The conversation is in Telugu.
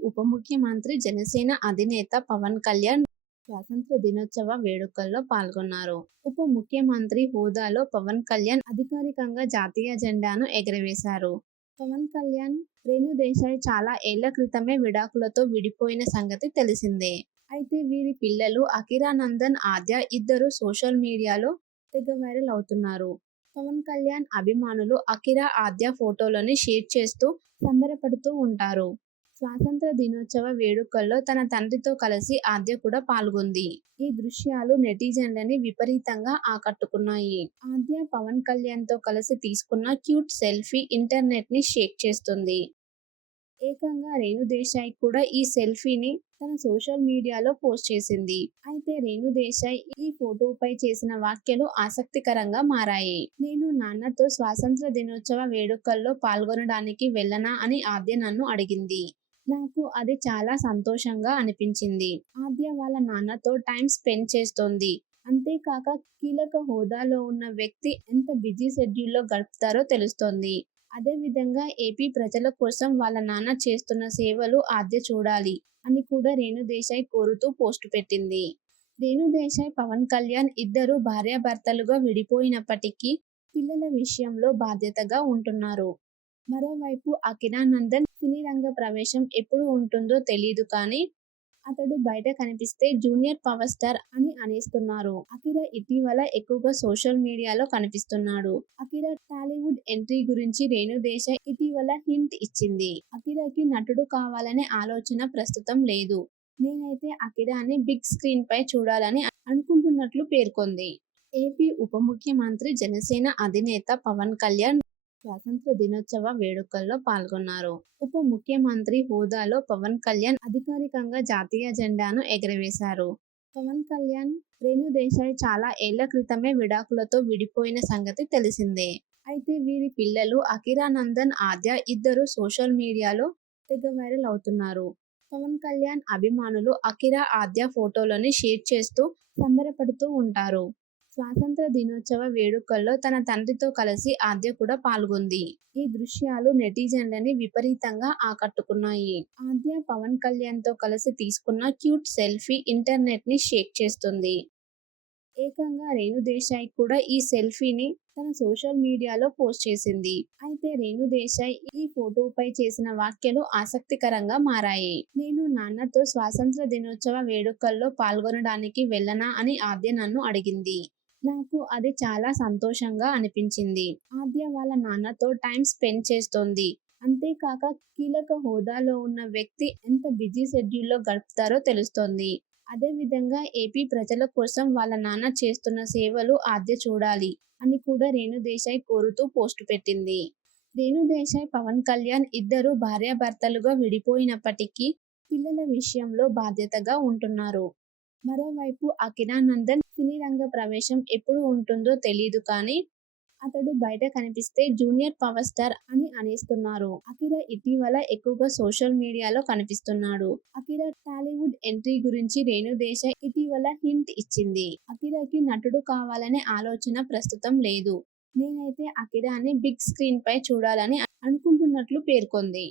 ఉప ముఖ్యమంత్రి, జనసేన అధినేత పవన్ కళ్యాణ్ స్వాతంత్ర దినోత్సవ వేడుకల్లో పాల్గొన్నారు. ఉప ముఖ్యమంత్రి హోదాలో పవన్ కళ్యాణ్ అధికారికంగా జాతీయ జెండాను ఎగరవేశారు పవన్ కళ్యాణ్, రేణు దేశాయ్ చాలా ఏళ్ళ క్రితమే విడాకులతో విడిపోయిన సంగతి తెలిసిందే. అయితే వీరి పిల్లలు అఖిరానందన్ ఆద్య ఇద్దరూ సోషల్ మీడియాలో తెగ వైరల్ అవుతున్నారు. పవన్ కళ్యాణ్ అభిమానులు అఖిరా ఆద్య ఫోటోలని షేర్ చేస్తూ సంబరపడుతూ ఉంటారు. స్వాతంత్ర దినోత్సవ వేడుకల్లో తన తండ్రితో కలిసి ఆద్య కూడా పాల్గొంది. ఈ దృశ్యాలు నెటిజన్లని విపరీతంగా ఆకట్టుకున్నాయి. ఆద్య, పవన్ కళ్యాణ్తో కలిసి తీసుకున్న క్యూట్ సెల్ఫీ ఇంటర్నెట్ని షేక్ చేస్తుంది ఏకంగా రేణు దేశాయ్ కూడా ఈ సెల్ఫీని తన సోషల్ మీడియాలో పోస్ట్ చేసింది. అయితే రేణు దేశాయ్ ఈ ఫోటోపై చేసిన వ్యాఖ్యలు ఆసక్తికరంగా మారాయి. 'నేను నాన్నతో స్వాతంత్ర దినోత్సవ వేడుకల్లో పాల్గొనడానికి వెళ్ళనా అని ఆద్య నన్ను అడిగింది. నాకు అది చాలా సంతోషంగా అనిపించింది. ఆద్య వాళ్ళ నాన్నతో టైం స్పెండ్ చేస్తోంది. అంతేకాక కీలక హోదాలో ఉన్న వ్యక్తి ఎంత బిజీ షెడ్యూల్లో గడుపుతారో తెలుస్తోంది. అదే విధంగా ఏపీ ప్రజల కోసం వాళ్ళ నాన్న చేస్తున్న సేవలు ఆద్య చూడాలి' అని కూడా రేణు దేశాయ్ కోరుతూ పోస్టు పెట్టింది. రేణు దేశాయ్, పవన్ కళ్యాణ్ ఇద్దరు భార్యాభర్తలుగా విడిపోయినప్పటికీ పిల్లల విషయంలో బాధ్యతగా ఉంటున్నారు. మరోవైపు అకిరా నందన్ సినీరంగ ప్రవేశం ఎప్పుడు ఉంటుందో తెలియదు కానీ అతడు బయట కనిపిస్తే జూనియర్ పవర్ స్టార్ అని అనేస్తున్నారు. అకిరా ఇటీవల ఎక్కువగా సోషల్ మీడియాలో కనిపిస్తున్నాడు. అకిరా టాలీవుడ్ ఎంట్రీ గురించి రేణు దేశాయ్ ఇటీవల హింట్ ఇచ్చింది. అకిరాకి నటుడు కావాలనే ఆలోచన ప్రస్తుతం లేదు. నేనైతే అకిరాని బిగ్ స్క్రీన్ పై చూడాలని అనుకుంటున్నట్లు పేర్కొంది. ఏపీ ఉప ముఖ్యమంత్రి, జనసేన అధినేత పవన్ కళ్యాణ్ స్వాతంత్ర దినోత్సవ వేడుకల్లో పాల్గొన్నారు. ఉప ముఖ్యమంత్రి హోదాలో పవన్ కళ్యాణ్ అధికారికంగా జాతీయ జెండాను ఎగరవేశారు పవన్ కళ్యాణ్, రేణు దేశాయ్ చాలా ఏళ్ళ క్రితమే విడాకులతో విడిపోయిన సంగతి తెలిసిందే. అయితే వీరి పిల్లలు అకిరా నందన్, ఆద్య ఇద్దరూ సోషల్ మీడియాలో తెగ వైరల్ అవుతున్నారు. పవన్ కళ్యాణ్ అభిమానులు అకిరా, ఆద్య ఫోటోలని షేర్ చేస్తూ సంబరపడుతూ ఉంటారు. స్వాతంత్ర దినోత్సవ వేడుకల్లో తన తండ్రితో కలిసి ఆద్య కూడా పాల్గొంది. ఈ దృశ్యాలు నెటిజన్లని విపరీతంగా ఆకట్టుకున్నాయి. ఆద్య, పవన్ కళ్యాణ్తో కలిసి తీసుకున్న క్యూట్ సెల్ఫీ ఇంటర్నెట్ని షేక్ చేస్తుంది ఏకంగా రేణు దేశాయ్ కూడా ఈ సెల్ఫీని తన సోషల్ మీడియాలో పోస్ట్ చేసింది. అయితే రేణు దేశాయ్ ఈ ఫోటోపై చేసిన వ్యాఖ్యలు ఆసక్తికరంగా మారాయి. 'నేను నాన్నతో స్వాతంత్ర దినోత్సవ వేడుకల్లో పాల్గొనడానికి వెళ్ళనా అని ఆద్య నన్ను అడిగింది. నాకు అది చాలా సంతోషంగా అనిపించింది. ఆద్య వాళ్ళ నాన్నతో టైం స్పెండ్ చేస్తోంది. అంతేకాక కీలక హోదాలో ఉన్న వ్యక్తి ఎంత బిజీ షెడ్యూల్లో గడుపుతారో తెలుస్తోంది. అదే విధంగా ఏపీ ప్రజల కోసం వాళ్ళ నాన్న చేస్తున్న సేవలు ఆద్య చూడాలి' అని కూడా రేణు దేశాయ్ కోరుతూ పోస్టు పెట్టింది. రేణు దేశాయ్, పవన్ కళ్యాణ్ ఇద్దరు భార్యాభర్తలుగా విడిపోయినప్పటికీ పిల్లల విషయంలో బాధ్యతగా ఉంటున్నారు. మరోవైపు అకిరా నందన్ సినీరంగ ప్రవేశం ఎప్పుడు ఉంటుందో తెలియదు కానీ అతడు బయట కనిపిస్తే జూనియర్ పవర్ స్టార్ అని అనేస్తున్నారు. అకిరా ఇటీవల ఎక్కువగా సోషల్ మీడియాలో కనిపిస్తున్నాడు. అకిరా టాలీవుడ్ ఎంట్రీ గురించి రేణు దేశాయ్ ఇటీవల హింట్ ఇచ్చింది. అకిరాకి నటుడు కావాలనే ఆలోచన ప్రస్తుతం లేదు. నేనైతే అకిరాని బిగ్ స్క్రీన్పై చూడాలని అనుకుంటున్నట్లు పేర్కొంది.